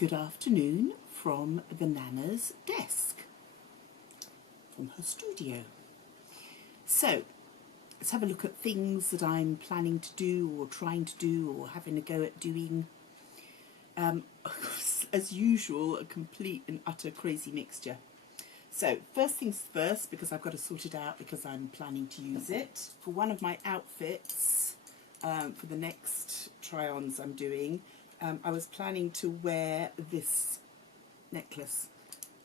Good afternoon from the Nana's desk, from her studio. So, let's have a look at things that I'm planning to do or trying to do or having a go at doing. As usual, a complete and utter crazy mixture. So, first things first, because I've got to sort it out because I'm planning to use it. For one of my outfits, for the next try-ons I'm doing, I was planning to wear this necklace.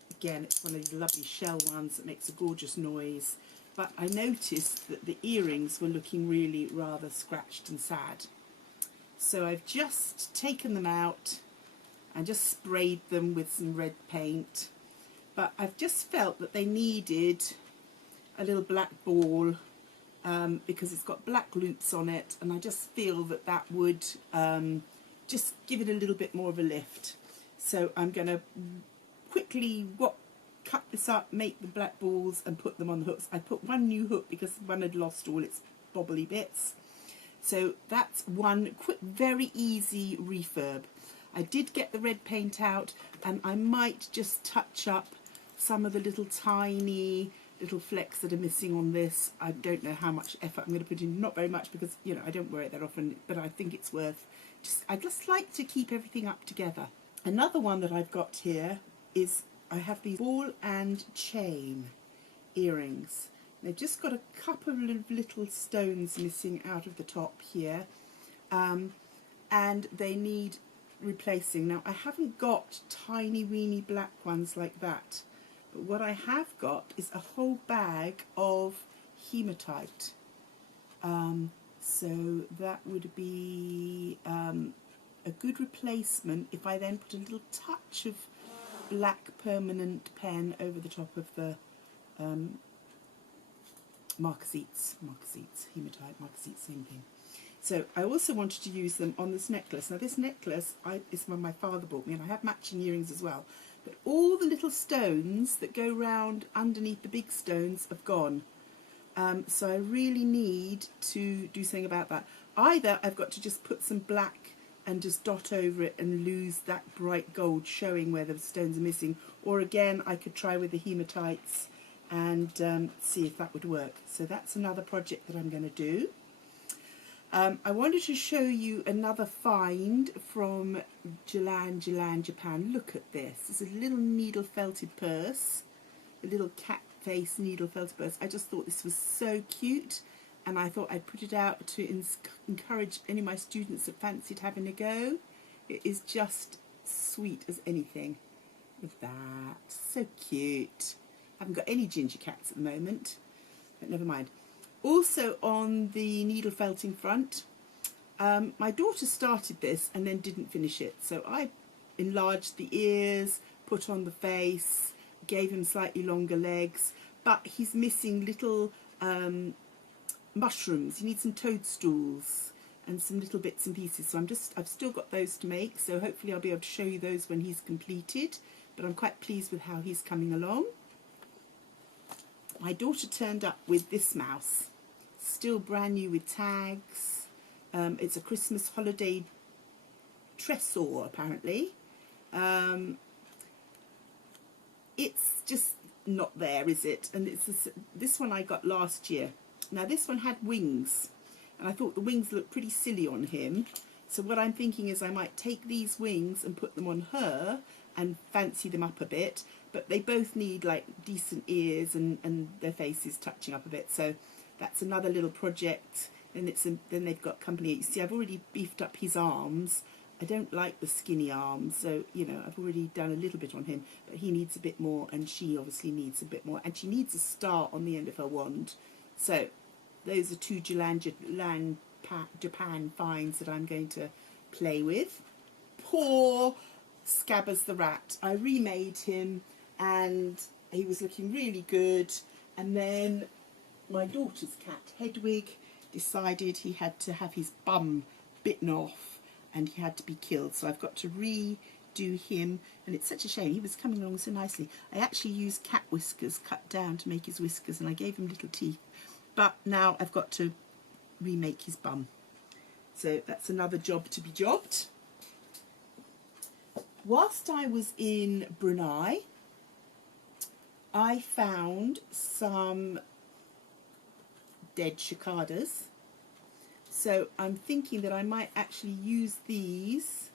Again, it's one of these lovely shell ones that makes a gorgeous noise. But I noticed that the earrings were looking really rather scratched and sad. So I've just taken them out and just sprayed them with some red paint. But I've just felt that they needed a little black ball because it's got black loops on it, and I just feel that that would just give it a little bit more of a lift. So I'm going to quickly cut this up, make the black balls and put them on the hooks. I put one new hook because one had lost all its bobbly bits. So that's one quick, very easy refurb. I did get the red paint out, and I might just touch up some of the little tiny little flecks that are missing on this. I don't know how much effort I'm going to put in. Not very much because, you know, I don't wear it that often, but I think it's worth. I just like to keep everything up together. Another one that I've got here is I have these ball and chain earrings. They've just got a couple of little stones missing out of the top here, and they need replacing. Now, I haven't got tiny weeny black ones like that, but what I have got is a whole bag of hematite. So that would be a good replacement if I then put a little touch of black permanent pen over the top of the marquesites, hematite, marquesites, same thing. So I also wanted to use them on this necklace. Now this necklace is one my father bought me, and I have matching earrings as well. But all the little stones that go round underneath the big stones have gone. So I really need to do something about that. Either I've got to just put some black and just dot over it and lose that bright gold showing where the stones are missing, or again I could try with the hematites and see if that would work. So that's another project that I'm going to do. I wanted to show you another find from Japan. Look at this. It's a little needle felted purse, a little cat face needle felted purse. I just thought this was so cute, and I thought I'd put it out to encourage any of my students that fancied having a go. It is just sweet as anything. Look at that. So cute. I haven't got any ginger cats at the moment, but never mind. Also on the needle felting front, my daughter started this and then didn't finish it. So I enlarged the ears, put on the face, gave him slightly longer legs, but he's missing little mushrooms. He needs some toadstools and some little bits and pieces. So I've still got those to make. So hopefully I'll be able to show you those when he's completed. But I'm quite pleased with how he's coming along. My daughter turned up with this mouse, still brand new with tags. It's a Christmas holiday tresor, apparently. It's just not there, is it? And it's this one I got last year. Now this one had wings, and I thought the wings looked pretty silly on him. So what I'm thinking is I might take these wings and put them on her and fancy them up a bit. But they both need like decent ears and their faces touching up a bit. So that's another little project. And then they've got company. You see, I've already beefed up his arms. I don't like the skinny arms, so you know I've already done a little bit on him. But he needs a bit more, and she obviously needs a bit more, and she needs a star on the end of her wand. So those are two Japan finds that I'm going to play with. Poor Scabbers the rat. I remade him, and he was looking really good, and then my daughter's cat Hedwig decided he had to have his bum bitten off and he had to be killed, so I've got to redo him, and it's such a shame. He was coming along so nicely. I actually used cat whiskers cut down to make his whiskers, and I gave him little teeth, but now I've got to remake his bum. So that's another job to be jobbed. whilst I was in Brunei, I found some dead cicadas. So I'm thinking that I might actually use these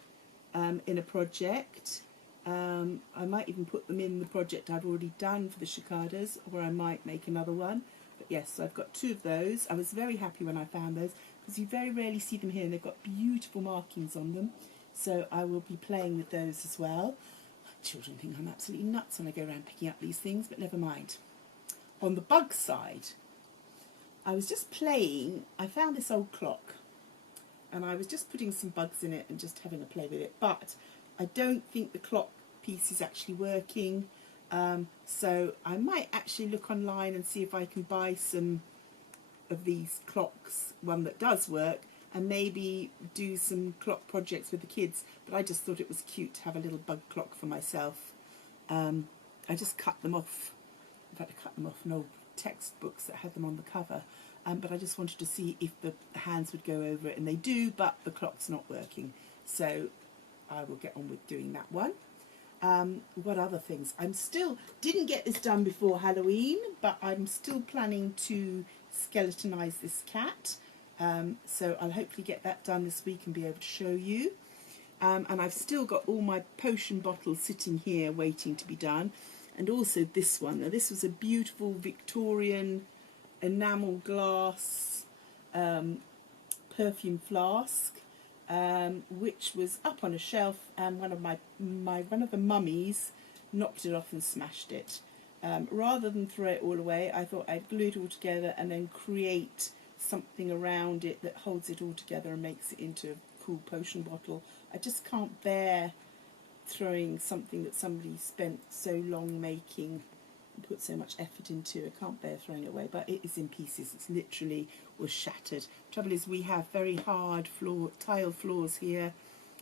in a project. I might even put them in the project I've already done for the cicadas, or I might make another one. But yes, so I've got 2 of those. I was very happy when I found those, because you very rarely see them here, and they've got beautiful markings on them. So I will be playing with those as well. Children think I'm absolutely nuts when I go around picking up these things, but never mind. On the bug side, I was just playing. I found this old clock, and I was just putting some bugs in it and just having a play with it, but I don't think the clock piece is actually working, so I might actually look online and see if I can buy some of these clocks, one that does work, and maybe do some clock projects with the kids. But I just thought it was cute to have a little bug clock for myself. I just cut them off. In fact, I cut them off in old textbooks that had them on the cover, but I just wanted to see if the hands would go over it, and they do, but the clock's not working, so I will get on with doing that one. What other things? I'm still, didn't get this done before Halloween, but I'm still planning to skeletonize this cat, so I'll hopefully get that done this week and be able to show you. And I've still got all my potion bottles sitting here waiting to be done, and also this one. Now, this was a beautiful Victorian enamel glass perfume flask, which was up on a shelf, and one of the mummies knocked it off and smashed it. Rather than throw it all away, I thought I'd glue it all together and then create something around it that holds it all together and makes it into a cool potion bottle. I just can't bear throwing something that somebody spent so long making and put so much effort into. I can't bear throwing it away, but it is in pieces. It's literally was shattered. Trouble is, we have very hard tile floors here.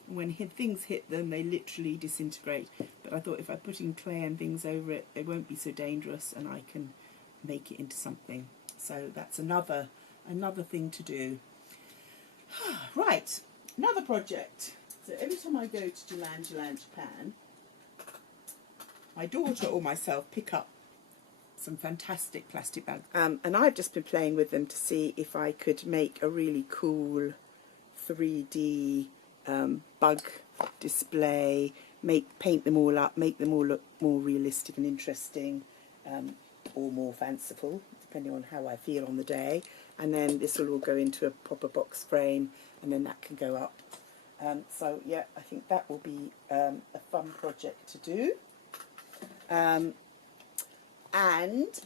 When things hit them, they literally disintegrate. But I thought if I put in clay and things over it, it won't be so dangerous, and I can make it into something. So that's another thing to do. Right, another project. So every time I go to Japan, my daughter or myself pick up some fantastic plastic bags. And I've just been playing with them to see if I could make a really cool 3D bug display, paint them all up, make them all look more realistic and interesting, or more fanciful, depending on how I feel on the day. And then this will all go into a proper box frame, and then that can go up. So yeah, I think that will be a fun project to do. And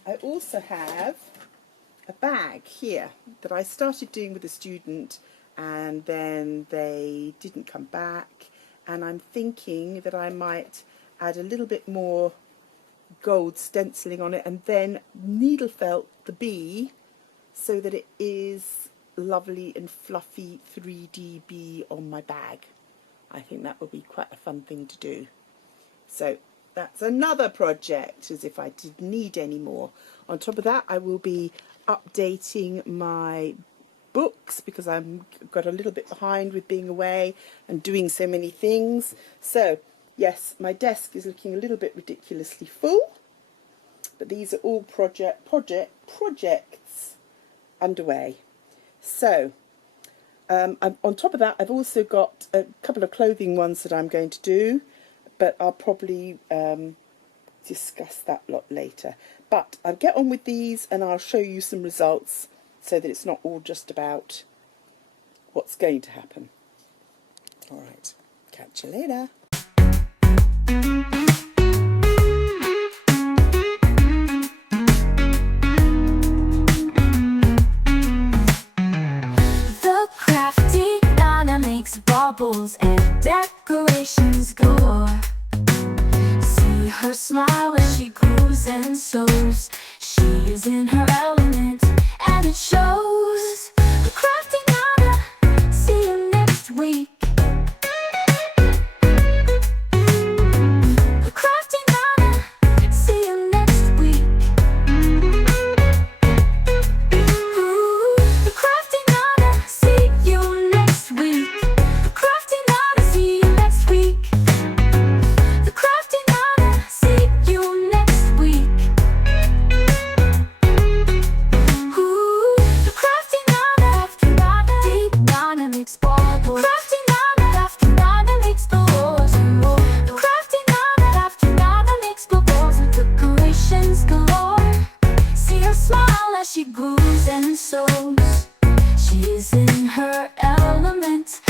I also have a bag here that I started doing with a student, and then they didn't come back, and I'm thinking that I might add a little bit more gold stenciling on it and then needle felt the bee so that it is lovely and fluffy 3D bee on my bag. I think that would be quite a fun thing to do. So that's another project, as if I didn't need any more. On top of that, I will be updating my books because I'm got a little bit behind with being away and doing so many things. So yes, my desk is looking a little bit ridiculously full, but these are all projects underway. So on top of that, I've also got a couple of clothing ones that I'm going to do, but I'll probably discuss that lot later. But I'll get on with these and I'll show you some results so that it's not all just about what's going to happen. All right, catch you later. The Crafty Nana makes baubles and decorations galore. See her smile when she grooves and sews. She is in her element, and it shows. The Crafty Nana, see you next week. The Crafty Nana, see you next week. Ooh, the Crafty Nana, see you next week. The Crafty Nana, see you next week. and sews. She's in her element,